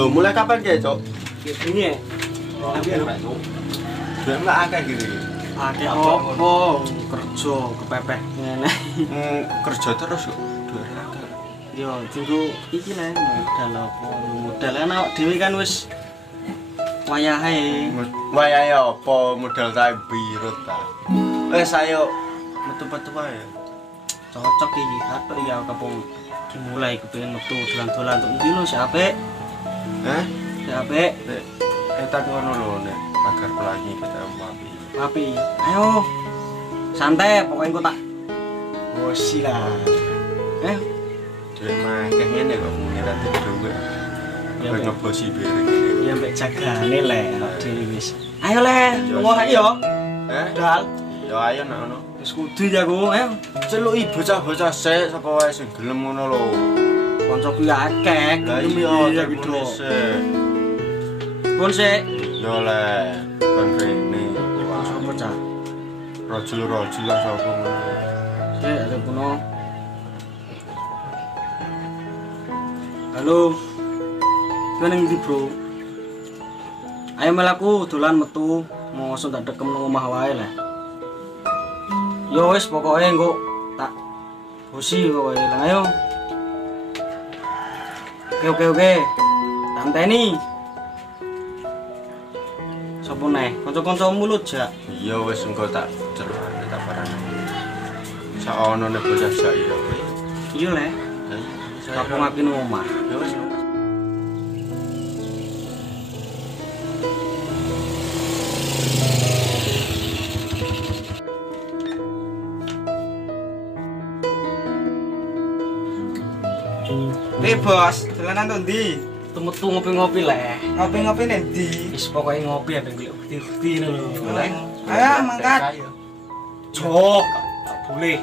Loh, mulai kapan kayak, Cok? Ini ya. Tapi enak, Cok. Duit enggak akeh gini. Akeh opo kerja kepepeh ngene. Kerja terus kok. Duit akeh. Yo, tunggu iki lah modal apa? Modal kan awak dhewe kan wis wayahe. Wayahe apa modal kae birut ta. Wes ayo metu-metu wae. Cocok iki katok ya kapung dimulai kepengin metu dolan-dolan untuk ndi lho sik apik. Hah? Sik apik. Kita ngono lho nek pagar pelangi kita api. Api. Ayo. Santai pokoknya engko tak gosi lah. Duit akeh ngene kok muni ra duit. Ya ngebosi bareng. Ya mbek jagane le dhewe wis. Ayo le, ngomong ae yo. Dal. Yo ayo nek ngono. Wis kudu ya aku, ayo. Celuki bocah-bocah sik sapa wae sing gelem ngono lho. Kancaku ya akeh. Lah iya ya video sik. Pun sik. Yo le, kon rene. Sapa cah? Rajul-rajul lah sapa ngono. Sik, ada puno. Halo. Kene ndi, Bro? Ayo melaku dolan metu, mosok tak dekem nang omah wae lah. Yo wis pokoke engko tak bosi pokoke lah ayo. Oke. Tanteni. Sopo neh? Kanca-kanca mulut jak. Iya wis engko tak jerone tak parani. Sak ono nek bocah sak iya. Iya le. Aku ngapain omah. Ya wis. Bos, dolanan to ndi? Metu ngopi-ngopi le. Ngopi-ngopi ning ndi? Wis pokoke ngopi ambek golek bukti-bukti ngono lho. Ayo mangkat. Jok, tak boleh.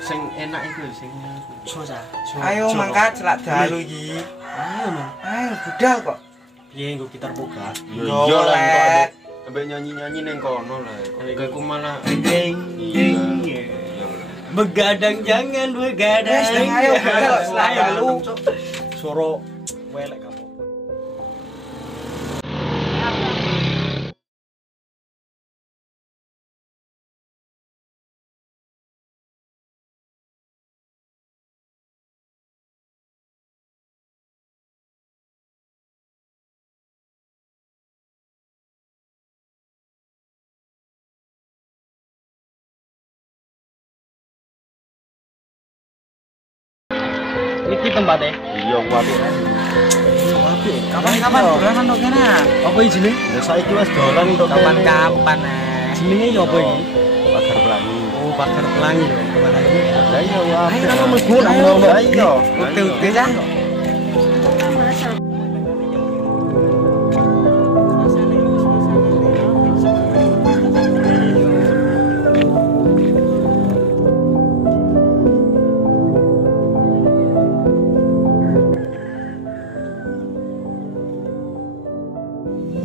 Sing enak iku sing Jok. Ayo mangkat celak dalu iki. Ayo no. Ayo budal kok. Piye nggo gitar boga. Yo lah ambek nyanyi-nyanyi ning kono lah. Aku malah Ding ding. Begadang jangan begadang. Wes ayo budal celak dalu. Soro welek kamu. Iki tempatnya. iya aku apik. Kapan-kapan dolanan to kene. Apa iki jenenge? Ya saiki wis dolan untuk Kapan-kapan Jenenge ya apa iki? pagar pelangi. Oh, pagar pelangi lho. Kemana iki? Lah iya ya. Ayo nang mlebu nang Ayo, ngono. Ayo. Udah cah.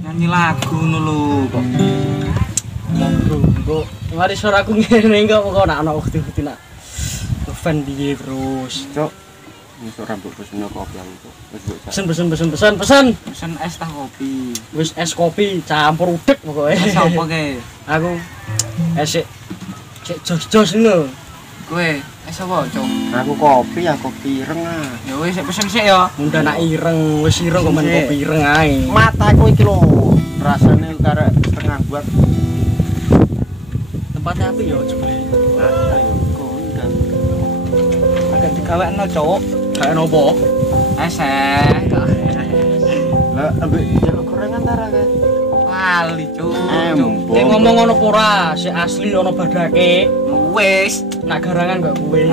Nyanyi lagu ngono lho kok. Bro, mari suaraku ngene kok nak ana ukti-ukti nak. Fan piye terus. Cok. Untuk rambut pesene kopi aku. Pesen. Pesen es teh kopi. Wis es kopi campur udek pokoke. Es apa ke? Aku es sik jos-jos lho. Kowe es apa, Cok? Aku kopi ya kopi ireng ah. Ya wis pesen sik ya. Munda nak ireng, wis ireng kok men kopi ireng ae. Mataku iki lho. Rasane karek setengah buat. Tempatnya apa ya jebule? Ayo kondang. Agak digawekno, Cok. Kayak nopo? Es. Lah ambek jaluk gorengan ta ra ke? Lali, Cuk. Embong. Nek ngomong ngono apa ora, si asli ono badake. Wis. Nak garangan gak kuwe.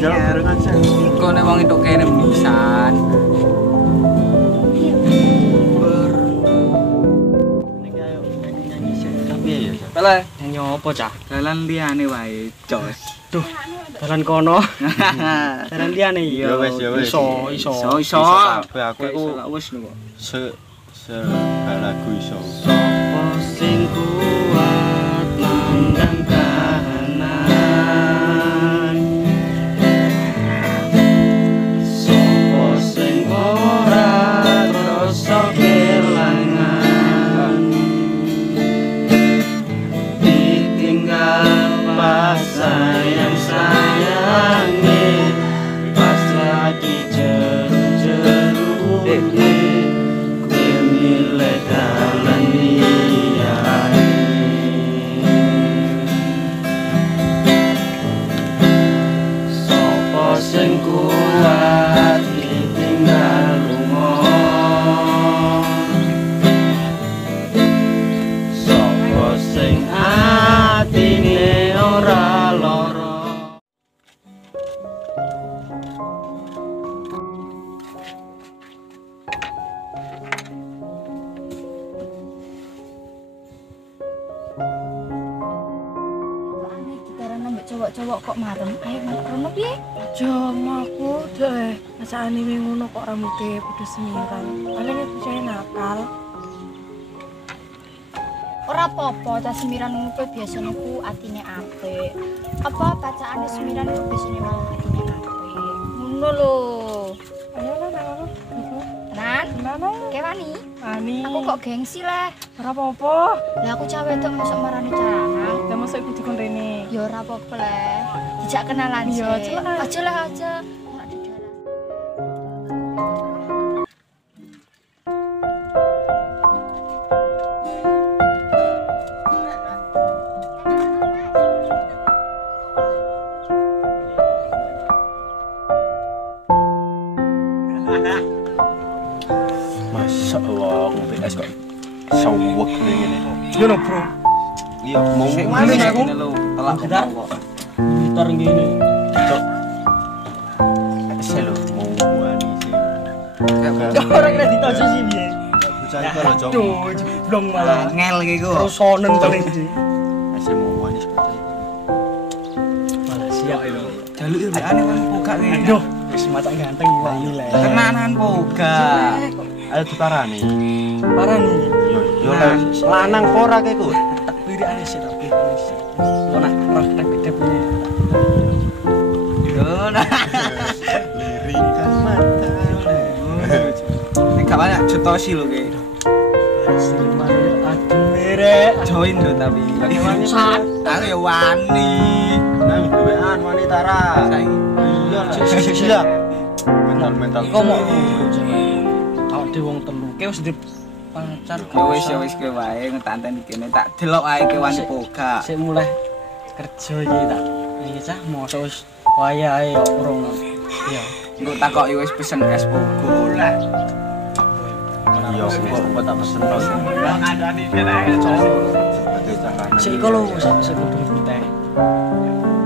Jaluk gorengan sih. Engko nek wong itu kene menisan. Niki ayo nyanyi sik. Tapi ya. Bala nyanyi apa cah? Dalan liyane wae, Jos. Duh, dalan kono. Dalan liyane Ya wis, ya wis. Iso. Kabeh aku iku Wis lho kok. se lagu iso. Sopo sing kuat nandang kahanan. Sopo sing ora kuat ditinggal lunga. Sapa sing atine ora lara. Cowok-cowok kok marem, ayo ngono piye? Jom aku deh, masa anime ngono kok rambutnya podo semiran. Paling itu saya nakal. Ora apa-apa, cah semiran ngono kuwi biasane ku atine apik. Apa bacaane semiran ku biasane malah atine apik. Ngono lho. Ayo lah, nak Tenan? Mana? Kewani? Ani. Aku kok gengsi lah. Ora apa-apa. Lah aku cah wedok mosok marani carangan. Ya masuk ikut dikon rene. Ya ora apa-apa lah. Dijak kenalan sih. Iya, celak. Aja lah aja. Ora di dalam. Masa wong PS kok sawek ngene. Ngono, Bro. Iya, mau Mana aku? Telak Bentar. kok. Gitar gini. cok. Selo mau wani sih. Orang kena ditojo sini ya. Bocah iku lho, Cok. Aduh, belum malah. Ngel iki kok. Rosonen paling sih. Asih mau wani bocah iku. Malah siap itu. Jaluk yo ane kan buka iki. Aduh, wis macak ganteng wangi lah. Tenanan buka. Ayo tukarane. Parah nih. Yo lanang ora keku. Tak pilih aneh sih, tak pilih aneh sih. Lo nak roh tak gede punya. Yo nah. Lirikan mata. Nek gak banyak jutosi lho ki. Aduh merek. Join lho tapi. Sat. Aku ya wani. Nang dhewean wanita ra. Saiki Iya. Mental. Kok mau awak dhewe wong telu. Ki wis di pacar Ya wis kowe wae ngetanten kene tak delok ae ke wani boga. sik mulai kerja iki tak. Iki cah mosok wis wayahe yo urung. Iya. Engko takoki wis pesen es bogo lah. Yo kok tak pesen to. Bang andani kene Sebagai cakanan. Sik iku lho sik kudu putih.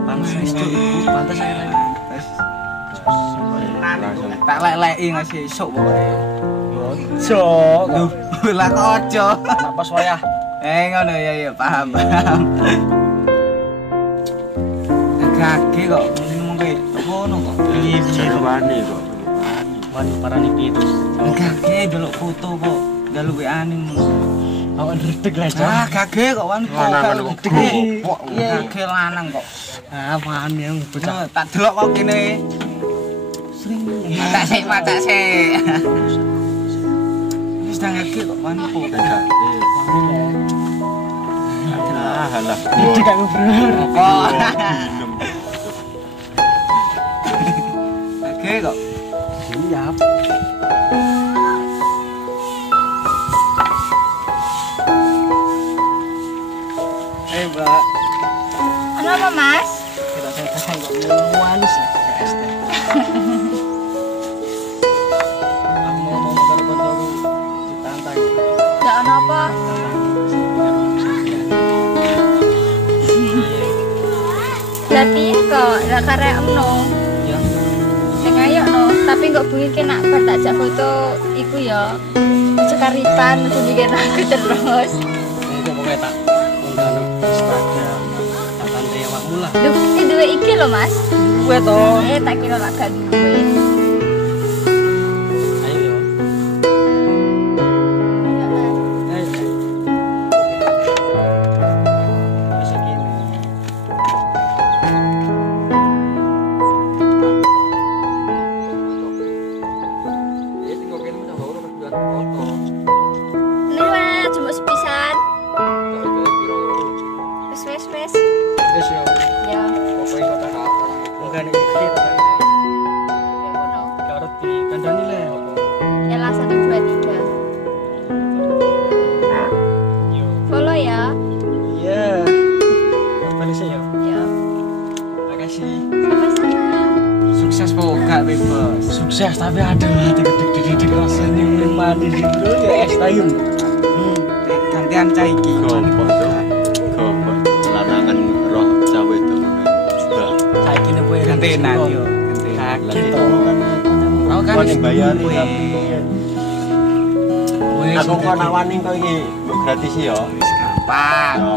Panas wis cuk ibu, pantes ae lek. Langsung Tak lek-leki ngasih esuk pokoke. Cok. Duh, lah kok aja. Napas wayah. Ngono ya paham. Kaki kok ngomong ke ngono kok. piye wani kok. Wani parani piye to? Kaki delok foto kok. Dalu WA-ne ngono. Awak ndredeg lah, Cok. Ah, kaki kok wani Lanang kok kok gede. gopok. Kaki lanang kok. Ah, wani yang bocah. Tak delok kok kene. Mata sik. Wis nang kaki kok wani kok. Nah, halah. Iki gak ngobrol. Apa? Kaki kok. Siap. Mbak. Ano apa, Mas? Kita saya kok manis ya kayak es teh. Aku mau ngomong karo kancaku ditantang. Gak ono apa? Berarti kok gak karek emno. Ya. Sing ayo no, tapi kok bengi kena bar tak jak foto iku ya. Cekaripan terus bikin aku terus. Engko pokoke tak unggah nang Instagram. Tak tante awakmu lah. Duh, ini duwe iki lho, Mas. Kuwe to. Tak kira lak gak duwe. Ayo yo. Ayo. Bisa gini. Ini mah cuma sepisan. Wes. Wis yo. Ya. Pokoke kok tak unggah ning iki tak tante. gak bebas. Sukses tapi aduh hati gede-gede rasanya mani di bro ya es tayung. Gantian cah iki. Gopo tuh. Gopo. Lanangan roh Jawa itu sudah. Saiki ne kowe Gantenan yo. Gantenan. Kaget to kan. Aku kan Wani bayari kowe. tapi aku kok nawani kok iki gratis yo. Wis gampang. Yo.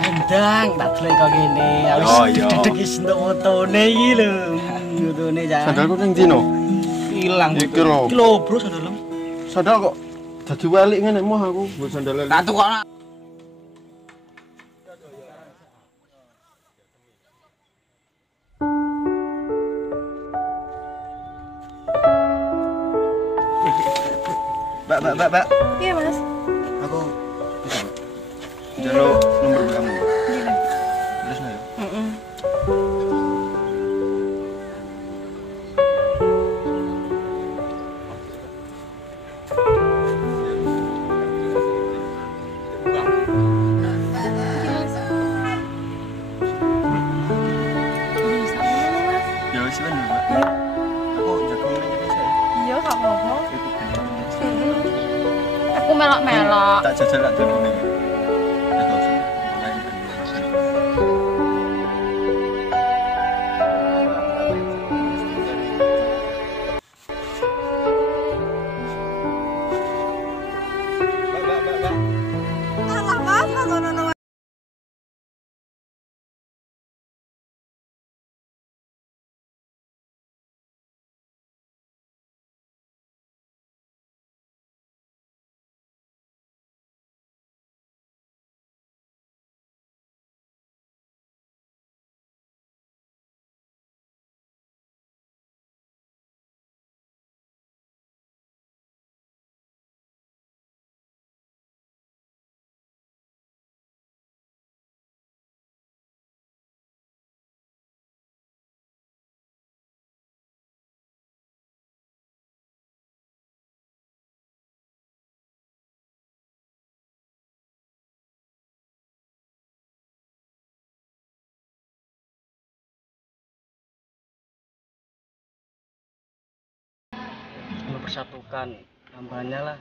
Endang tak delok kok ngene. Wis Oh, iya. dedek wis entuk fotone iki lho. Fotone jan. Sandalku ning ndi no? Hilang. Iki lho. Iki lho bro sandalem. Sandal kok dadi welik ngene moh aku mbok sandal welik. Tak tukokno. Mbak. Iya mas. Aku bisa. Jaluk nomor kamu. Gila. Terus ya. Ya wis ben, Mbak. Aku jago ngene iki saya. Iya gak apa-apa. Aku melok-melok. Tak jajal tak jago ngene. Ya tau sih. Mulai ben. Mbak. Alah mas, mas ono Mempersatukan hambanya lah.